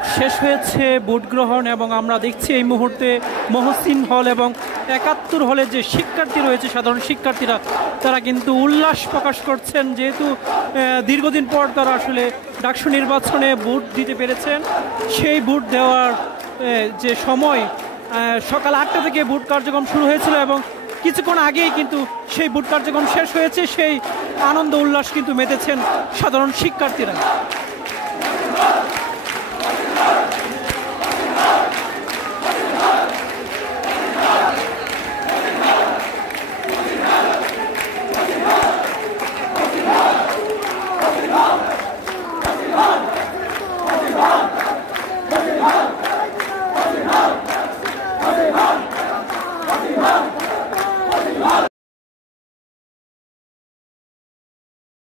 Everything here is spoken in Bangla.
দর্শক, শেষ হয়েছে ভোট গ্রহণ এবং আমরা দেখছি এই মুহূর্তে মহসিন হল এবং ৭১ হলে যে শিক্ষার্থী রয়েছে, সাধারণ শিক্ষার্থীরা, তারা কিন্তু উল্লাস প্রকাশ করছেন, যেহেতু দীর্ঘদিন পর তারা আসলে ডাকসু নির্বাচনে ভোট দিতে পেরেছেন। সেই ভোট দেওয়ার যে সময় সকাল ৮টা থেকে ভোট কার্যক্রম শুরু হয়েছিল এবং কিছুক্ষণ আগেই কিন্তু সেই ভোট কার্যক্রম শেষ হয়েছে। সেই আনন্দ উল্লাস কিন্তু মেতেছেন সাধারণ শিক্ষার্থীরা।